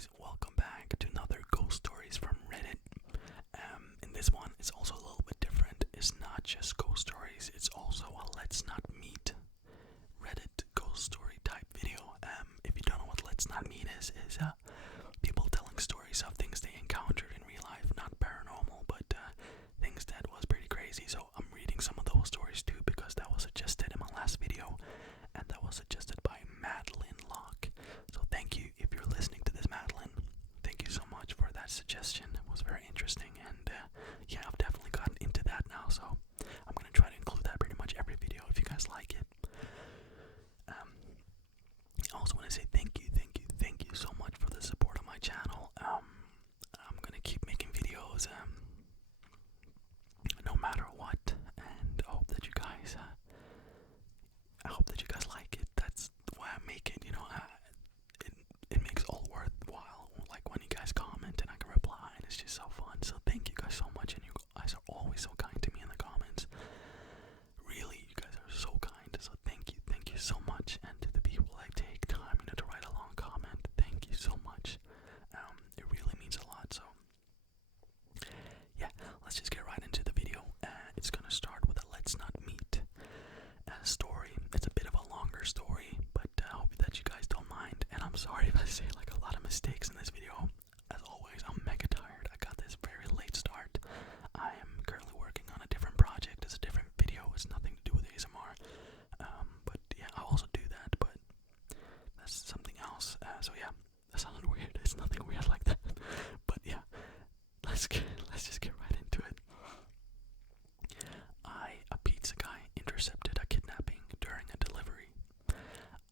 guys, welcome back to another ghost stories from Reddit. In this one, it's also a little bit different. It's not just ghost stories, it's also a let's not meet Reddit ghost story type video. If you don't know what let's not meet is people telling stories of things they encountered in real life, not paranormal, but things that was pretty crazy. So I'm reading some of those stories too because that was suggested in my last video, and that was suggested by Madeline Locke. So thank you if you're listening to this, Madeline. Thank you so much for that suggestion. It was very interesting, and yeah, I've definitely gotten into that now, so I'm gonna try to include that pretty much every video if you guys like it. I also want to say thank you so much for the support of my channel. I'm gonna keep making videos no matter what, and I hope that you guys like it. That's why I make it, it makes all worthwhile, like when you guys comment and I can reply, and it's just so fun. So thank you guys so much, and you guys are always so kind to me in the comments. Really, you guys are so kind, so thank you so much. And to the people that take time, to write a long comment, thank you so much. It really means a lot. So yeah, let's just get right into the video. It's gonna start with a let's not meet story. It's a bit of a longer story, but I hope that you guys don't mind. And I'm sorry if I say like a lot of mistakes in this video. As always, I'm mega tired. I got this very late start. I am currently working on a different project. It's a different video. It's nothing to do with ASMR. But yeah, I also do that, but that's something else. So yeah, that sounded weird. It's nothing weird like that. But yeah, let's just get right into it. A pizza guy, intercepted a kidnapping during a delivery.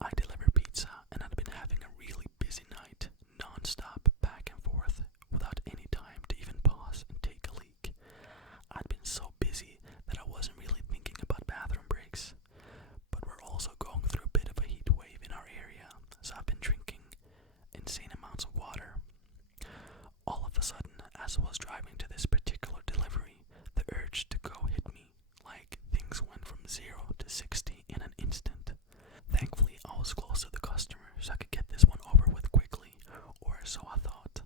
I delivered pizza and I'd been having a really busy night, non-stop back and forth, without any time to even pause and take a leak. I'd been so busy that I wasn't really thinking about bathroom breaks. But we're also going through a bit of a heat wave in our area, so I've been drinking insane amounts of water. All of a sudden, as I was driving to this particular delivery, the urge to go hit me. Like, things went from 0 to 60 in an instant. Thankfully, I was close to the customer, so I could get this one over with quickly, or so I thought.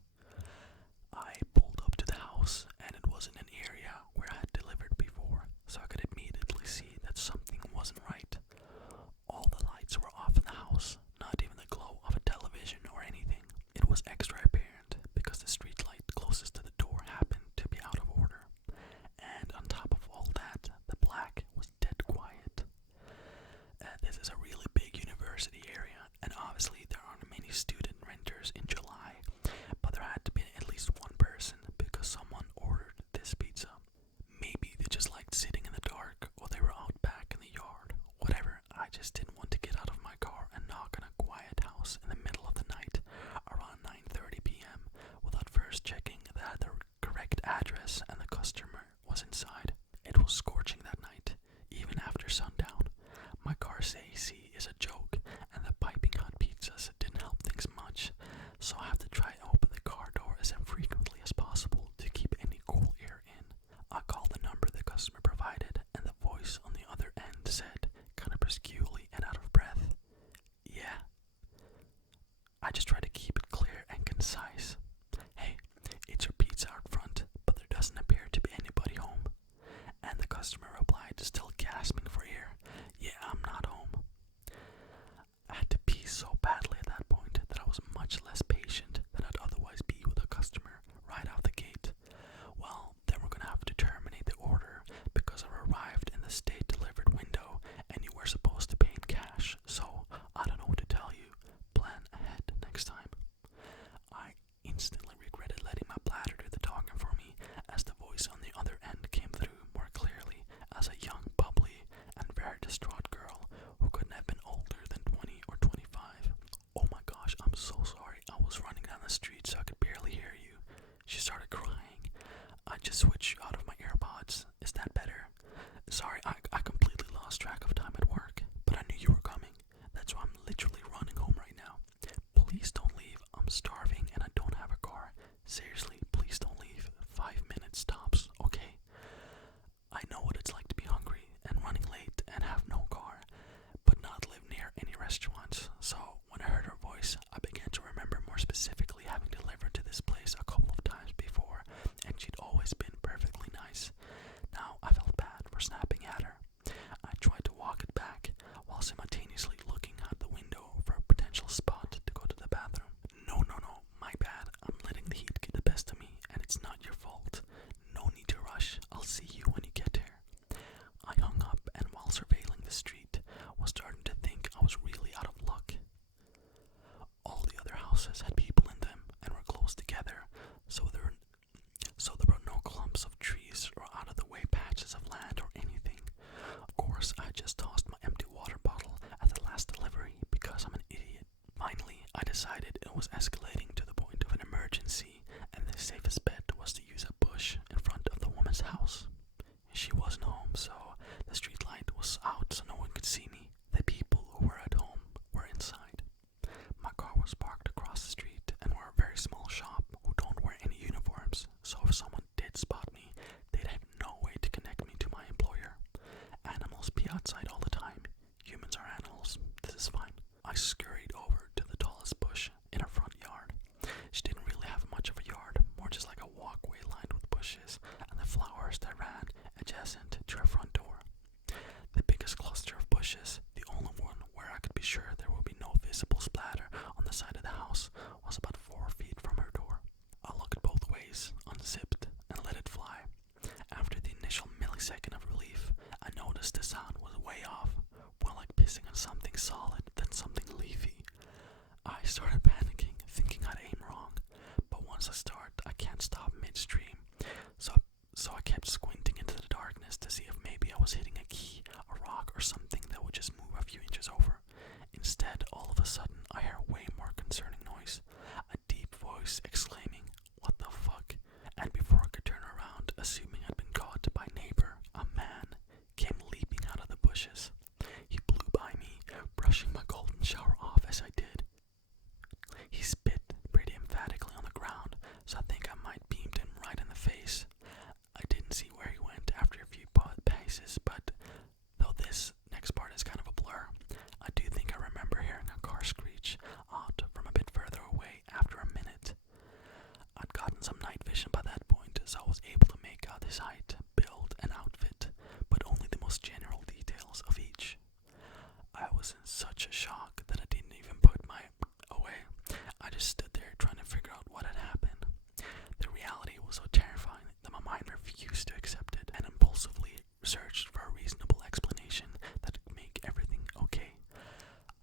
I pulled up to the house, and it was in an area where I had delivered before, so I could immediately see that something wasn't right. All the lights were off in the house, not even the glow of a television or anything. It was extra apparent because the street light closest to the door happened to be out of order. And on top of all that, the black was dead quiet. This is a really big university area, and obviously there aren't many student renters in July, but there had to be at least one person because someone ordered this pizza. Maybe they just liked sitting in the dark, or they were out back in the yard. Whatever, I just didn't want to get out of my car and knock on a quiet house in the middle of the night around 9:30 p.m. without first checking that I had the correct address and the customer was inside. It was scorching that night, even after sundown. My car's AC is a joke, and the piping hot pizzas didn't help things much, so I have to try and open the car door as infrequently as possible to keep any cool air in. I called the number the customer provided, and the voice on the other end said, kind of brusquely and out of breath, "Yeah." I just try to keep it clear and concise. "Hey, it's your pizza out front, but there doesn't appear to be anybody home." And the customer replied, still gasping for air, "Yeah, I'm not home." I had to pee so badly at that point that I was much less patient than I'd otherwise be with a customer right out the gate. Well, then we're gonna have to terminate the order because I arrived in the state delivered window and you were supposed to pay in cash, so I don't know what to tell you. Plan ahead next time. I instantly regretted letting my bladder do the talking for me, as the voice on the other end came through more clearly as a young, bubbly, and very distraught girl who couldn't have been older than 20 or 25. "Oh my gosh, I'm so sorry. I was running down the street so I could barely hear you." She started crying. "I just switched you out of my AirPods. Is that better? Sorry, I completely lost track of time at work, but I knew you were coming. That's why I'm literally running home right now. Please don't leave. I'm starving and I don't have a car. Seriously, please don't leave. 5 minutes tops, okay? I know what it's like to be hungry and running late and have no car, but not live near any restaurants." So when I heard her voice, I began to remember more specifically having to houses had people in them and were close together, so there were no clumps of trees or out of the way patches of land or anything. Of course, I just tossed my empty water bottle at the last delivery because I'm an idiot. Finally, I decided it was escalating to the point of an emergency, and the safest bet was to use a bush in front of the woman's house. She wasn't home, so the street light was out so no one could see me. The people who were at home were inside. My car was parked across the street, and we're a very small shop who don't wear any uniforms, so if someone did spot me, they'd have no way to connect me to my employer. Animals pee outside all the time. Humans are animals. This is fine. I scurried over to the tallest bush in her front yard. She didn't really have much of a yard, more just like a walkway lined with bushes and the flowers that ran adjacent to her front door. The biggest cluster of bushes, the only one where I could be sure there would be no visible splatter on the side of the house, was about 4 feet from her door. I looked both ways, unzipped, and let it fly. After the initial millisecond of relief, I noticed the sound was way off, more like pissing on something solid than something leafy. I started panicking, thinking I'd aim wrong, but once I start, I can't stop midstream, so I kept squinting into the darkness to see if maybe I was hitting a key, a rock, or something that would just move a few inches over. Instead, all of a sudden, I hear a way more concerning noise, a deep voice exclaiming, "What the fuck?" And before I could turn around, assuming I'd been caught by a neighbor, a man came leaping out of the bushes. He blew by me, brushing my golden shower off as I did. He spit pretty emphatically on the ground, so I think I might beamed him right in the face. I didn't see where he went after a few paces, but though this next part is kind of a blur, I do think I remember hearing a car screech out from a bit further away after a minute. I'd gotten some night vision by that point, so I was able to make out his height, build, and outfit, but only the most general details of each. I was in such a shock that I didn't even put my away. I just stood there trying to figure out what had happened. The reality was so terrifying that my mind refused to accept it and impulsively searched for a reasonable explanation that would make everything okay.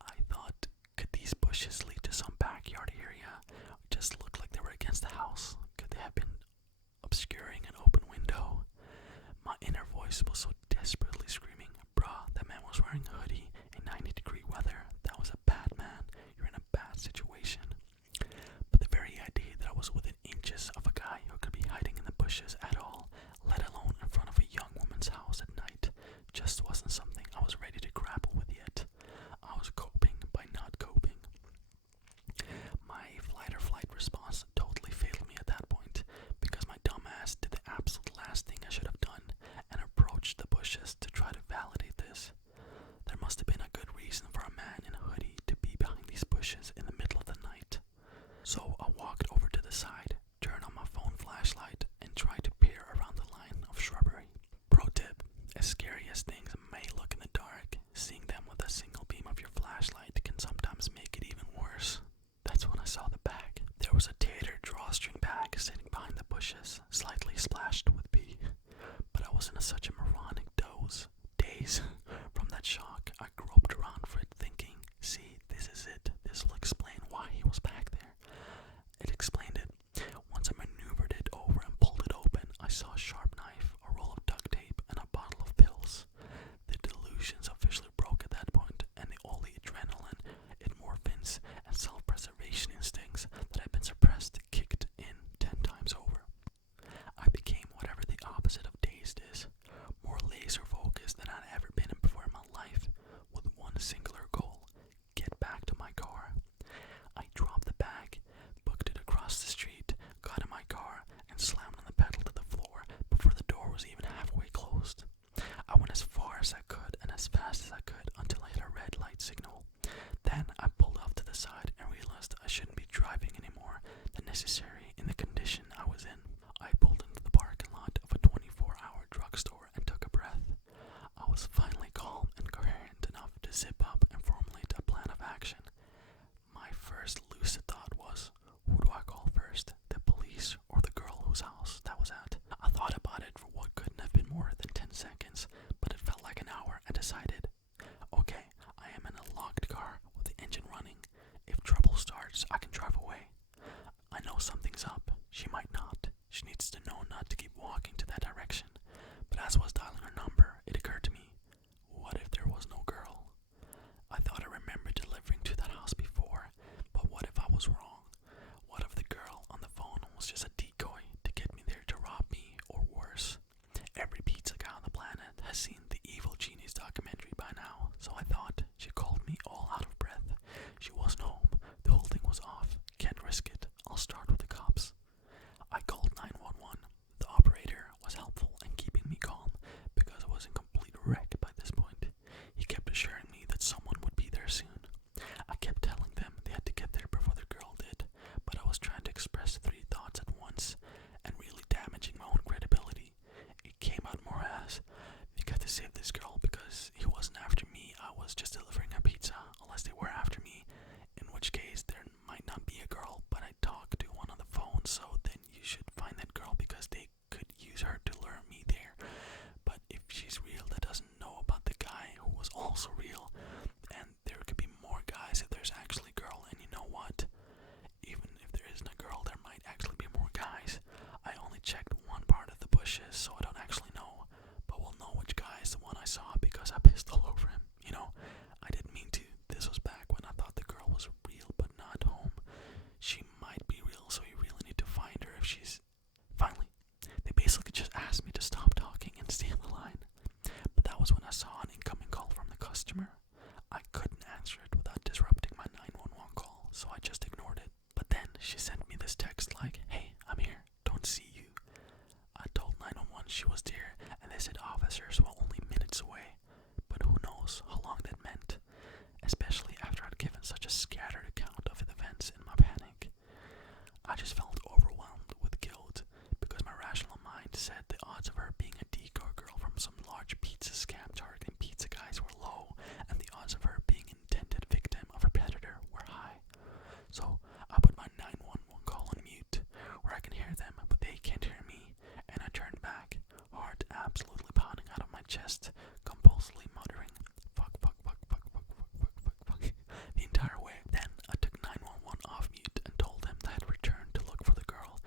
I thought, could these bushes lead to some backyard area? It just looked like they were against the house. Could they have been obscuring an open window? My inner voice was so desperately screaming, "Bruh, that man was wearing a hoodie in 90-degree weather. That was a bad man. You're in a bad situation." But the very idea that I was within inches of a guy who could be hiding in the bushes at all, let alone in front of a young woman's house at night, just wasn't something I was ready to grapple with yet. I was coping by not coping. My flight or flight response totally failed me at that point, because my dumbass did the absolute last thing I should have done and approached the bushes to try to validate this. There must have been a good reason for a man in a hoodie to be behind these bushes in the middle of the night. So I walked over to the side, turned on my phone flashlight, and tried to peer around the line of shrubbery. Pro tip: as scary as things may look in the dark, seeing them with a single beam of your flashlight can sometimes make it even worse. That's when I saw the bag. There was a tattered drawstring bag sitting behind the bushes, slightly splashed with pee. But I was in such a moronic daze. From that shock, I groped around for it, thinking, see, this is it. This will explain why he was back there. It explained it. Once I maneuvered it over and pulled it open, I saw a sharp knife, a roll of duct tape, and a bottle of pills. that direction. But as I was dialing her number, it occurred to me, what if there was no girl? I thought I remembered delivering to that house before, but what if I was wrong? What if the girl on the phone was just a decoy to get me there to rob me, or worse? Every pizza guy on the planet has seen the Evil Genius documentary by now, so I thought she called me all out of breath. She wasn't home, the whole thing was off, can't risk it, I'll start with the cops. I called 911. The operator was helpful in keeping me calm because I was in complete wreck by this point. He kept assuring me that someone would be there soon. I kept telling them they had to get there before the girl did, but I was trying to express 3 thoughts at once and really damaging my own credibility. It came out more as, you got to save this girl because he wasn't after me, I was just delivering a pizza, unless they were after me, in which case there might not be a girl, but I talked to one on the phone, so then you should find that girl because they could use her to lure me there. But if she's real, that doesn't know about the guy who was also real, and there could be more guys if there's actually a girl, and you know what? Even if there isn't a girl, there might actually be more guys. I only checked one part of the bushes, so I don't actually know, but we'll know which guy is the one I saw because I pissed all over him. You know, I didn't mean to. This was back when I thought the girl was real but not home. She might be real, so you really need to find her if she's... Finally, they basically just asked me to stop talking and stay on the line. But that was when I saw an incoming call from the customer. I couldn't answer it without disrupting my 911 call, so I just ignored it. But then she sent me this text like, "Hey, I'm here, don't see you." I told 911 she was there, and they said officers were only minutes away. But who knows how long that meant, especially after I'd given such a scattered account of the events in my panic. I just felt overwhelmed with guilt because my rational mind said the odds of her being a decoy girl from some large pizza scam targeting pizza guys were low, and the odds of her being an intended victim of a predator were high. So I put my 911 call on mute, where I can hear them but they can't hear me, and I turned back, heart absolutely pounding out of my chest, compulsively muttering, fuck, fuck, fuck, fuck, fuck, fuck, fuck, fuck, fuck, the entire way. Then I took 911 off mute and told them that I had returned to look for the girl.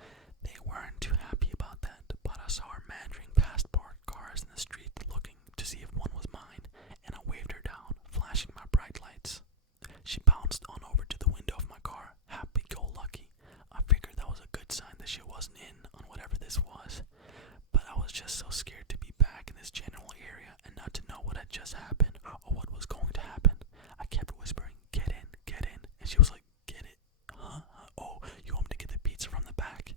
They weren't too happy about that, but I saw her meandering past parked cars in the street looking to see if one was mine, and I waved her down, flashing my bright lights. She bounced on over to the window of my car, happy-go-lucky. I figured that was a good sign that she wasn't in on whatever this was, but I was just so scared to be back in this general area and not to know what had just happened or what was going to happen. I kept whispering, get in, and she was like, get it? Huh? Oh, you want me to get the pizza from the back?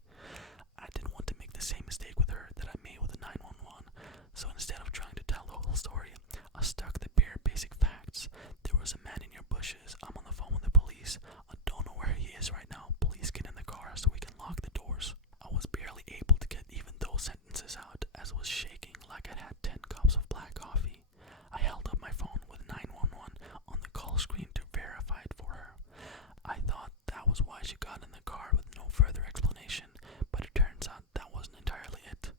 I didn't want to make the same mistake with her that I made with the 911, so instead of trying to tell the whole story, I stuck the bare basic facts. There was a man in your bushes, I'm on the phone with the police, I don't know where he is right now, please get in the car so we can lock the doors. I was barely able to get even those sentences out as I was shaking like I'd had 10 cups of black coffee. I held up my phone with 911 on the call screen to verify it for her. I thought that was why she got in the car with no further explanation, but it turns out that wasn't entirely it.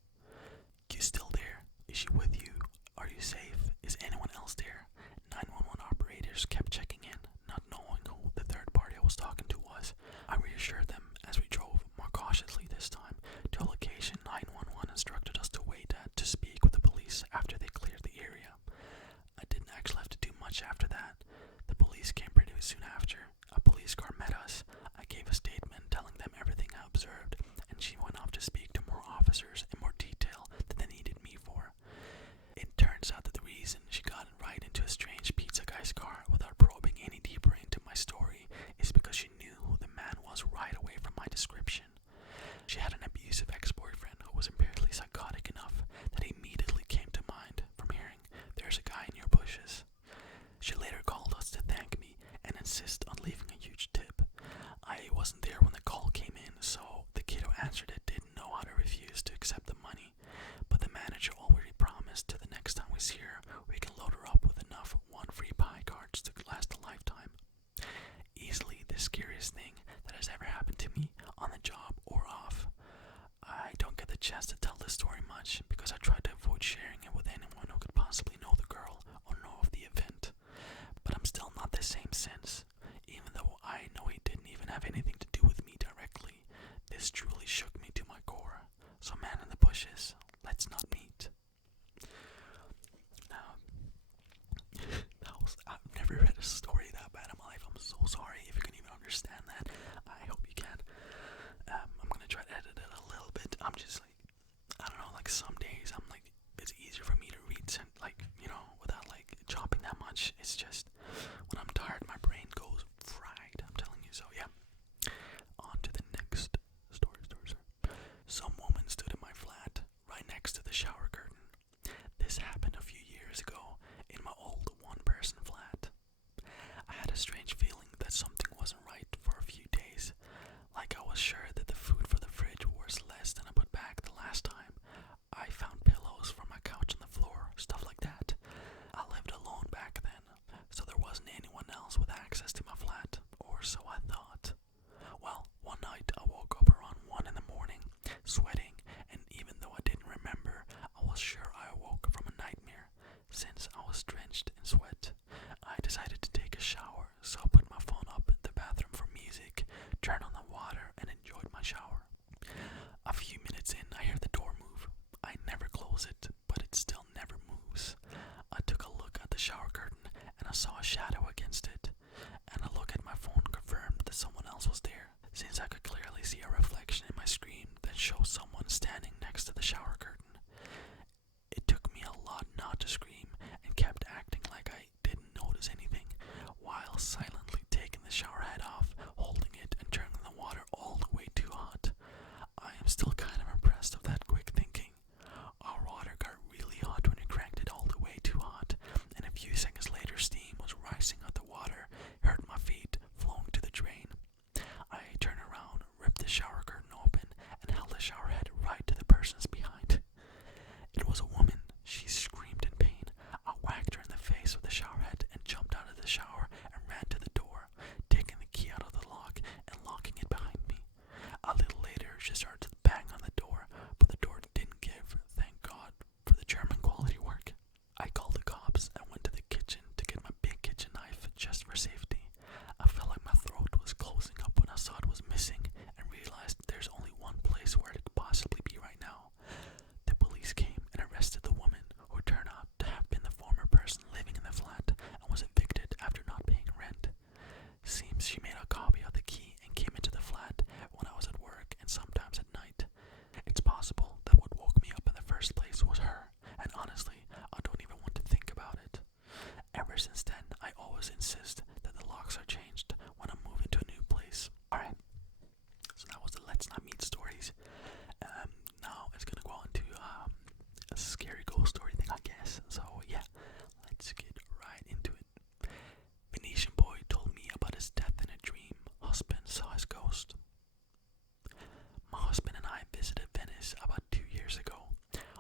You still there? Is she with you? Are you safe? Is anyone else there? 911 operators kept checking in, not knowing who the third party I was talking to was. I reassured them as we drove, more cautiously this time, to a location 911 instructed us to wait at to speak with the police after they cleared the area. I didn't actually have to do much after that. The police came pretty soon after. A police car met us. I gave a statement telling them everything I observed, and she went off to speak to more officers in more detail than they needed me for. It turns out that the reason she got right into a strange pizza guy's car without probing any deeper into my story is because she knew who the man was right away from my description. She had an abusive ex-boyfriend who was apparently psychotic enough that he immediately came to mind from hearing, "There's a guy in your bushes." She later called us to thank me and insist on leaving a huge tip. I wasn't there when the call came in, so the kid who answered it didn't know how to refuse to accept the money, but the manager already promised to the next time we see her, we can load her up with enough one-free pie cards to last a lifetime. Easily the scariest thing that has ever happened to me, on the job or off. I don't get the chance to tell this story much because I try to avoid sharing it with anyone who could possibly know the girl or know of the event. But I'm still not the same since, even though I know he didn't even have anything to do with me directly. This truly shook me to my core. So man in the bushes, let's this about 2 years ago.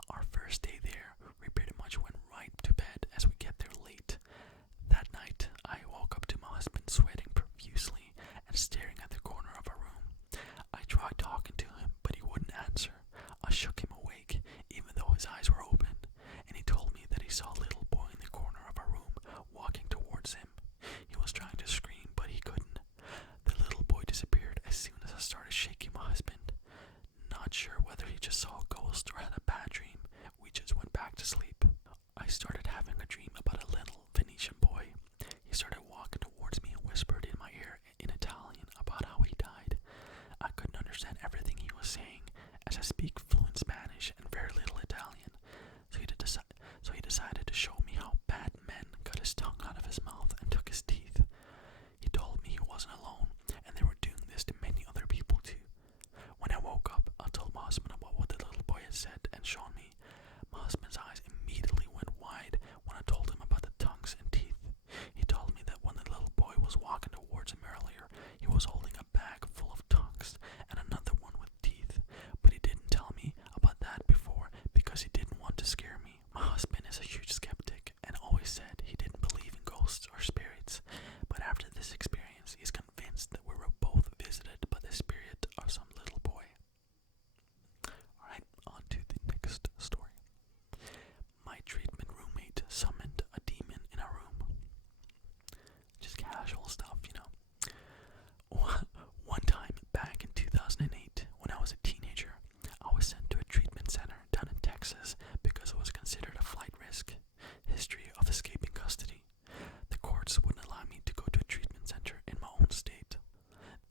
Our first day there, we pretty much went right to bed as we get there late. That night, I woke up to my husband sweating profusely and staring at the corner of our room. I tried talking to him, but he wouldn't answer. I shook him awake, even though his eyes were open, and he told me that he saw a little boy in the corner of our room walking towards him. He was trying to scream, but he couldn't. The little boy disappeared as soon as I started shaking my husband. Not sure whether he just saw a ghost or had a bad dream. We just went back to sleep. I started having a dream about a little Venetian boy. He started walking towards me and whispered in my ear in Italian about how he died. I couldn't understand everything he was saying, as I speak fluent Spanish and very little Italian. So he decided to show me how bad men cut his tongue out of his mouth and took his teeth. He told me he wasn't alone, and they were doing this to many other people too. When I woke up, I told my husband about what the little boy had said and shown me. My husband's eyes immediately went wide when I told him about the tongues and teeth. He told me that when the little boy was walking towards him earlier, he was holding a bag full of tongues and another one with teeth, but he didn't tell me about that before because he didn't want to scare me. My husband is a huge skeptic and always said he didn't believe in ghosts or spirits, but after this experience, he's convinced that we were both visited by the spirit of some little boy. Alright, on to the next story. My treatment roommate summoned a demon in our room. Just casual stuff, you know. One time back in 2008, when I was a teenager, I was sent to a treatment center down in Texas because it was considered a flight risk. History of escaping custody. The courts wouldn't allow me to go to a treatment center in my own state.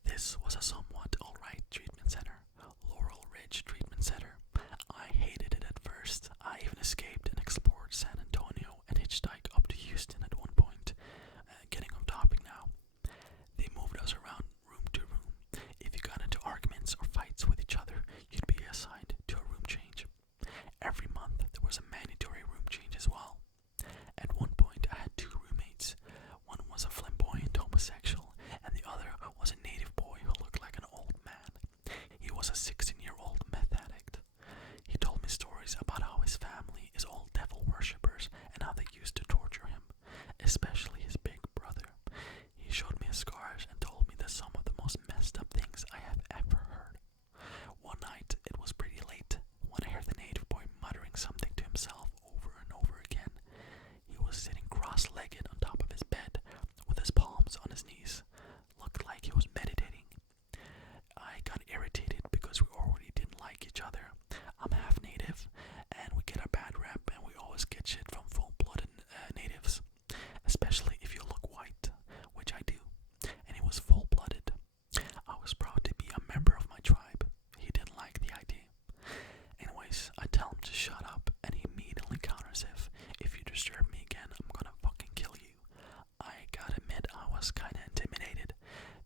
This was a somewhat alright treatment center, Laurel Ridge Treatment Center. I hated it at first. I even escaped and explored San Antonio and hitchhiked up to Houston at one point. Getting off topic now. They moved us around room to room. If you got into arguments or fights with each other, you'd be assigned to a room change. Every month there was a mandatory room change as well. At one point I had two roommates. One was a flamboyant homosexual and the other was a native boy who looked like an old man. He was a 16-year-old meth addict. He told me stories about how his family is all devil worshippers and how they used to torture him, especially his big brother. He showed me his scars and told me that some of the most messed up things I have ever heard. One night, it was pretty late, when I heard the native boy muttering something to himself over and over again. He was sitting cross-legged on top of his bed, with his palms on his knees. Looked like he was meditating. I got irritated because we already didn't like each other. I'm half native, and we get a bad rep, and we always get shit from full-blooded natives, especially if you look white, which I do, and he was full-blooded. I was proud to be a member of my tribe. He didn't like the idea. Anyways, I tell him to shut up, and he immediately counters if you disturb me again, I'm gonna fucking kill you. I gotta admit, I was kinda intimidated.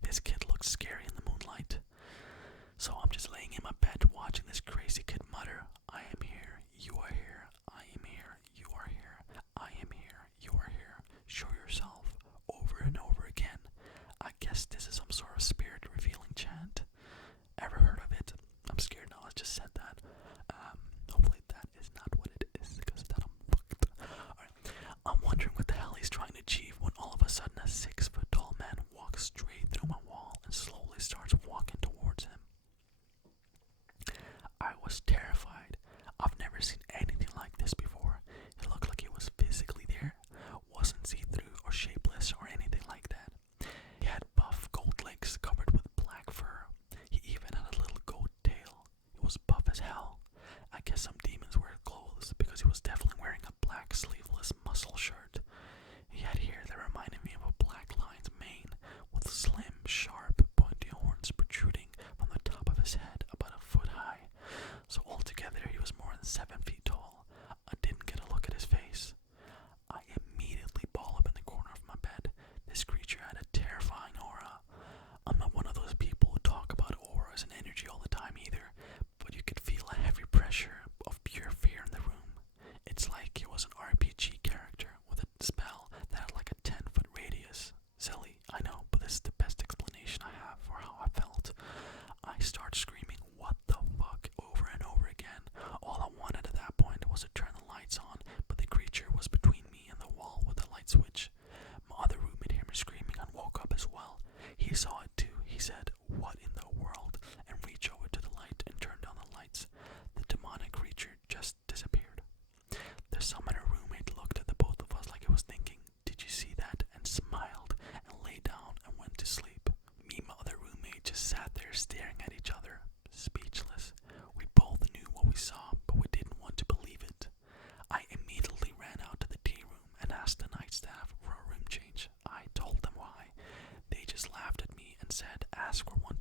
This kid looked scary in the moonlight. So I'm just laying in my bed watching this crazy kid mutter, I am here, you are here, I am here, you are here, I am here, you are here, show yourself, over and over again. I guess this is some sort of spirit revealing chant. Ever heard of it? I'm scared now, I just said that. Hopefully that is not what it is, because then I'm fucked. Alright, I'm wondering what the hell he's trying to achieve when all of a sudden a 6-foot-tall man walks straight through my wall and slowly starts walking towards him. I was terrified. I've never seen anything like this before. It looked like he was physically there, wasn't see-through or shapeless or anything like that. He had buff gold legs covered with black fur. He even had a little goat tail. He was buff as hell. I guess some demons wear clothes because he was definitely wearing a black sleeveless muscle shirt. He had hair that reminded me of a black lion's mane with slim, sharp, pointy horns protruding from the top of his head about a foot high. So altogether he was more than 7 feet tall. I didn't get a look at his face. I immediately ball up in the corner of my bed. This creature had a terrifying aura. I'm not one of those people who talk about auras and energy all the time either, but you could feel a heavy pressure of pure fear in the room. It's like it was an RPG character with a spell that had like a 10-foot radius. Silly, I know, but this is the best explanation I have for how I felt. I start screaming, "What the fuck?" over and over again. at each other, speechless. We both knew what we saw, but we didn't want to believe it. I immediately ran out to the tea room and asked the night staff for a room change. I told them why. They just laughed at me and said, ask for one